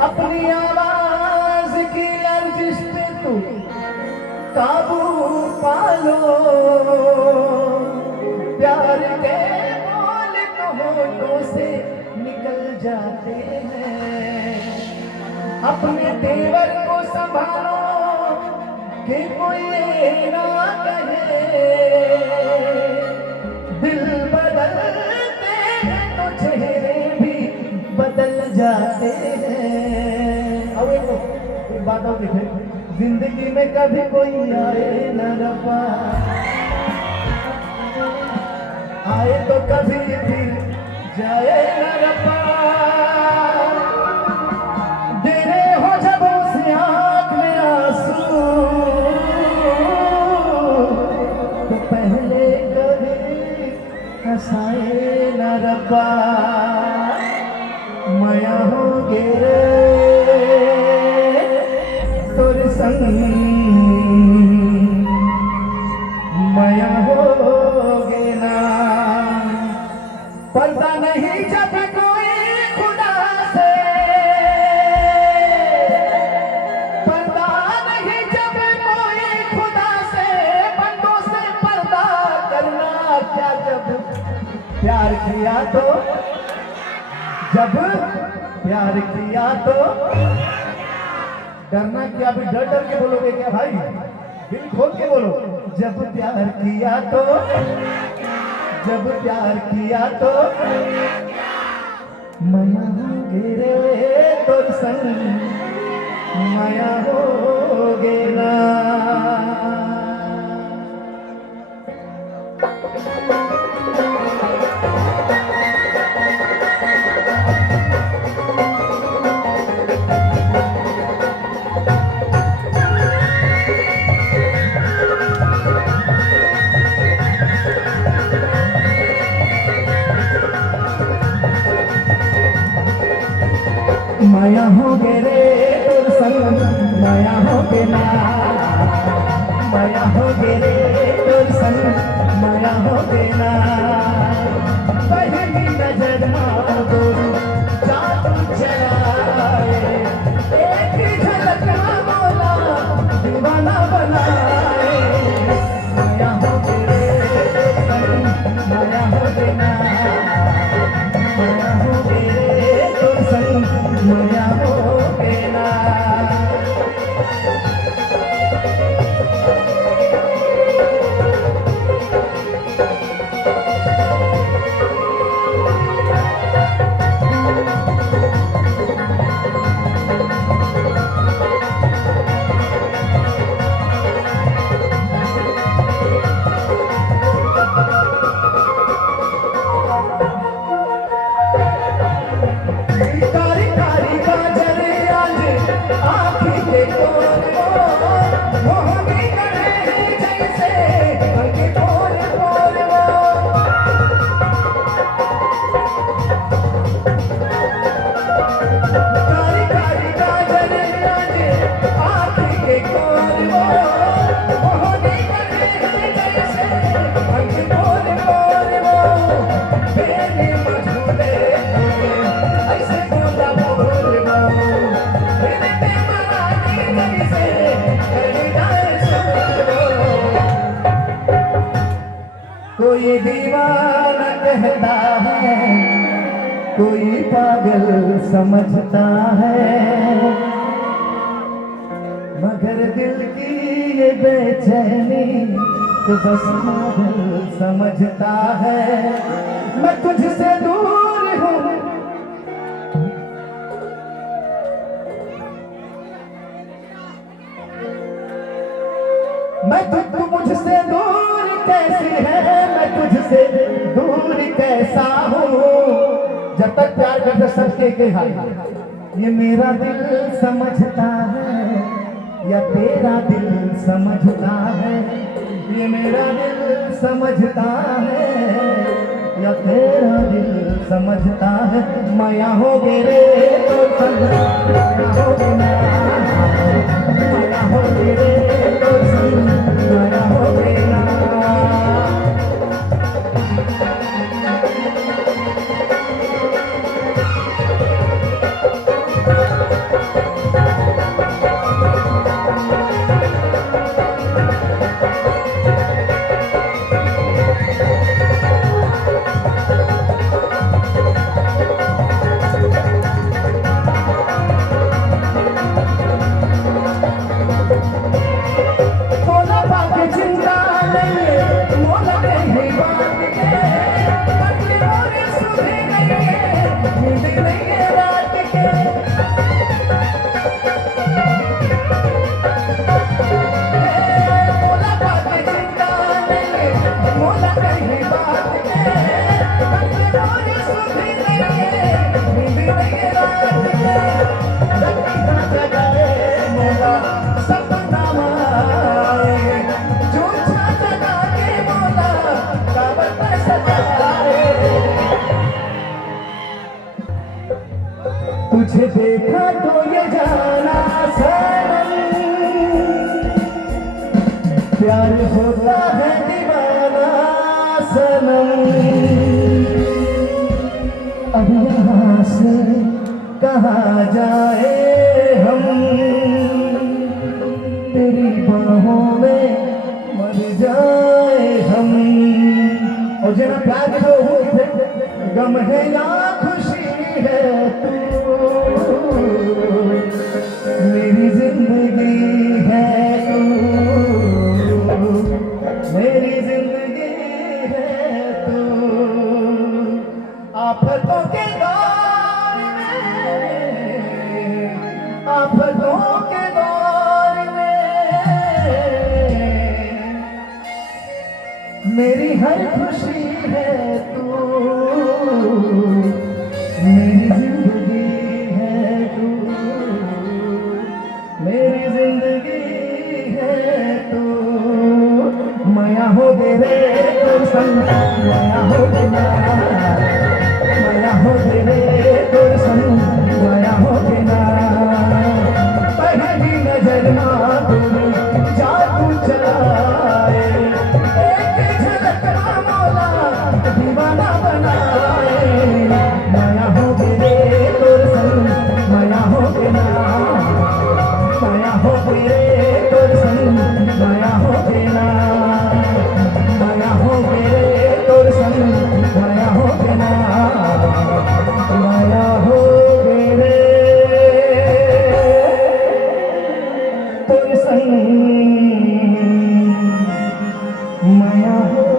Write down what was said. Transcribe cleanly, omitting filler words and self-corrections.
अपनी आवाज की लर्जिश पे तू काबू पालो, प्यार के बोल होठों से निकल जाते हैं। अपने तेवर को संभालो कि कोई ये ना कहे दिल बदलते हैं तो चेहरे भी बदल जाते हैं। अब एक बात और लिखे, जिंदगी में कभी कोई आए न रब्बा, आए तो कभी फिर जाए न रब्बा। तेरे हो जब उस आँख में आंसू तो पहले कभी हंसाए न रब्बा। माया हो गे तोर संग, माया हो गे ना। पर्दा नहीं जब कोई खुदा से, पर्दा नहीं जब कोई खुदा से, बंदों से पर्दा करना क्या। जब प्यार किया तो, जब प्यार किया तो डरना क्या। अभी डर डर के बोलोगे क्या भाई, दिल खोल के बोलो। जब प्यार किया तो, जब प्यार किया तो माया हो गे रे तो संग, माया हो गे ना। माया हो गे रे तोर संग, माया हो गे ना। माया हो गे रे तोर संग, माया हो गे ना। पहली नजर मार दो जादू चलाए, एक झलक बोला दीवाना बनाए। माया हो गे रे तोर संग, माया हो गे ना। माया हो गे रे तोर संग, माया हो गे ना। कोई दीवाना कहता है, कोई पागल समझता है, मगर दिल की ये बेचैनी तो बस पागल समझता है। मैं तुझसे दूर हूँ, मैं तू मुझसे दूर कैसी है, मैं तुझसे दूर कैसा हूँ। जब तक प्यार करते सबके के हाल, ये मेरा दिल समझता है या तेरा दिल समझता है, ये मेरा दिल समझता है, या तेरा दिल समझता है। माया हो गे रे तो संग, माया हो गे ना, माया हो गे रे तो संग, माया हो गे ना। तुझे देखा तो ये जाना सनम, प्यार होता है दीवाना सनम। अब यहाँ से कहाँ जाए हम, तेरी बाहों में मर जाए हम। और जना प्यार जो हुए गम है या खुशी है, मेरी जिंदगी है तू, मेरी जिंदगी है तू। आफतों के दौर में, आफतों के दौर में, मेरी हर खुशी है तू, मेरी जिंदगी है तू, मेरी जिंदगी है तू। माया हो गे रे तो संग, माया हो गे ना, माया हो गे रे तो संग, माया हो गे ना। पहली नजर में तूने जादू चलाए, एक झलक में मौला दीवाना बनाए। माया हो गे रे तो संग, माया हो गे ना, माया हो गे रे तो संग, माया हो गे ना, माया हो गे रे तो संग, माया हो गे ना, माया हो गे रे तो संग, माया हो